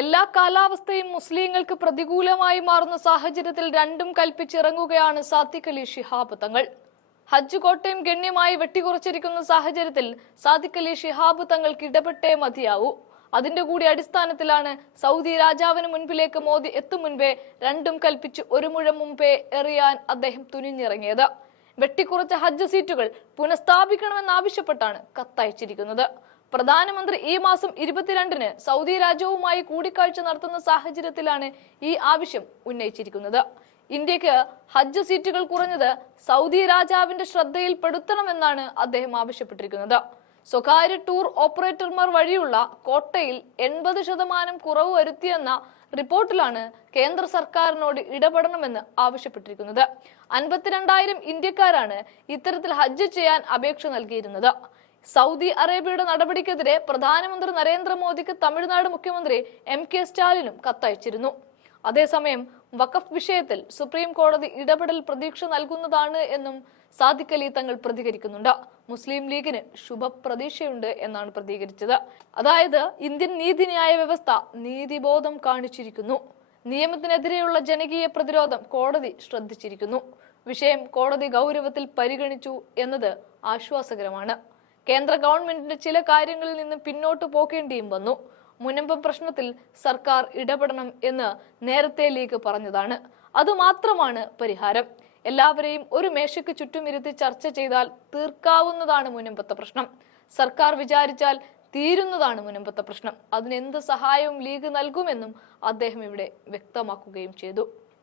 എല്ലാ കാലാവസ്ഥയും മുസ്ലിങ്ങൾക്ക് പ്രതികൂലമായി മാറുന്ന സാഹചര്യത്തിൽ രണ്ടും കൽപ്പിച്ചിറങ്ങുകയാണ് സാദിഖ് അലി ഷിഹാബ് തങ്ങൾ. ഹജ്ജ് കോട്ടയം ഗണ്യമായി വെട്ടിക്കുറച്ചിരിക്കുന്ന സാഹചര്യത്തിൽ സാദിഖ് അലി ഷിഹാബ് തങ്ങൾക്ക് ഇടപെട്ടേ മതിയാവൂ. അതിന്റെ കൂടി അടിസ്ഥാനത്തിലാണ് സൗദി രാജാവിന് മുൻപിലേക്ക് മോദി എത്തും മുൻപേ രണ്ടും കൽപ്പിച്ച് ഒരു മുഴം മുമ്പേ എറിയാൻ അദ്ദേഹം തുനിഞ്ഞിറങ്ങിയത്. വെട്ടിക്കുറച്ച ഹജ്ജ് സീറ്റുകൾ പുനഃസ്ഥാപിക്കണമെന്നാവശ്യപ്പെട്ടാണ് കത്തയച്ചിരിക്കുന്നത്. പ്രധാനമന്ത്രി ഈ മാസം ഇരുപത്തിരണ്ടിന് സൗദി രാജ്യവുമായി കൂടിക്കാഴ്ച നടത്തുന്ന സാഹചര്യത്തിലാണ് ഈ ആവശ്യം ഉന്നയിച്ചിരിക്കുന്നത്. ഇന്ത്യയ്ക്ക് ഹജ്ജ് സീറ്റുകൾ കുറഞ്ഞത് സൗദി രാജാവിന്റെ ശ്രദ്ധയിൽപ്പെടുത്തണമെന്നാണ് അദ്ദേഹം ആവശ്യപ്പെട്ടിരിക്കുന്നത്. സ്വകാര്യ ടൂർ ഓപ്പറേറ്റർമാർ വഴിയുള്ള കോട്ടയിൽ എൺപത് ശതമാനം കുറവ് വരുത്തിയെന്ന റിപ്പോർട്ടിലാണ് കേന്ദ്ര സർക്കാരിനോട് ഇടപെടണമെന്ന് ആവശ്യപ്പെട്ടിരിക്കുന്നത്. അൻപത്തിരണ്ടായിരം ഇന്ത്യക്കാരാണ് ഇത്തരത്തിൽ ഹജ്ജ് ചെയ്യാൻ അപേക്ഷ നൽകിയിരുന്നത്. സൗദി അറേബ്യയുടെ നടപടിക്കെതിരെ പ്രധാനമന്ത്രി നരേന്ദ്രമോദിക്ക് തമിഴ്നാട് മുഖ്യമന്ത്രി എം കെ സ്റ്റാലിനും കത്തയച്ചിരുന്നു. അതേസമയം വഖഫ് വിഷയത്തിൽ സുപ്രീം കോടതി ഇടപെടൽ പ്രതീക്ഷ നൽകുന്നതാണ് എന്നും സാദിഖ് അലി തങ്ങൾ പ്രതികരിക്കുന്നുണ്ട്. മുസ്ലിം ലീഗിന് ശുഭപ്രതീക്ഷയുണ്ട് എന്നാണ് പ്രതികരിച്ചത്. അതായത് ഇന്ത്യൻ നീതിന്യായ വ്യവസ്ഥ നീതിബോധം കാണിച്ചിരിക്കുന്നു. നിയമത്തിനെതിരെയുള്ള ജനകീയ പ്രതിരോധം കോടതി ശ്രദ്ധിച്ചിരിക്കുന്നു. വിഷയം കോടതി ഗൗരവത്തിൽ പരിഗണിച്ചു എന്നത് ആശ്വാസകരമാണ്. കേന്ദ്ര ഗവൺമെന്റിന്റെ ചില കാര്യങ്ങളിൽ നിന്ന് പിന്നോട്ട് പോകേണ്ടിയും വന്നു. മുനമ്പം പ്രശ്നത്തിൽ സർക്കാർ ഇടപെടണം എന്ന് നേരത്തെ ലീഗ് പറഞ്ഞതാണ്. അതുമാത്രമാണ് പരിഹാരം. എല്ലാവരെയും ഒരു മേശയ്ക്ക് ചുറ്റുമിരുത്തി ചർച്ച ചെയ്താൽ തീർക്കാവുന്നതാണ് മുനമ്പത്തെ പ്രശ്നം. സർക്കാർ വിചാരിച്ചാൽ തീരുന്നതാണ് മുനമ്പത്തെ പ്രശ്നം. അതിനെന്ത് സഹായവും ലീഗ് നൽകുമെന്നും അദ്ദേഹം ഇവിടെ വ്യക്തമാക്കുകയും ചെയ്തു.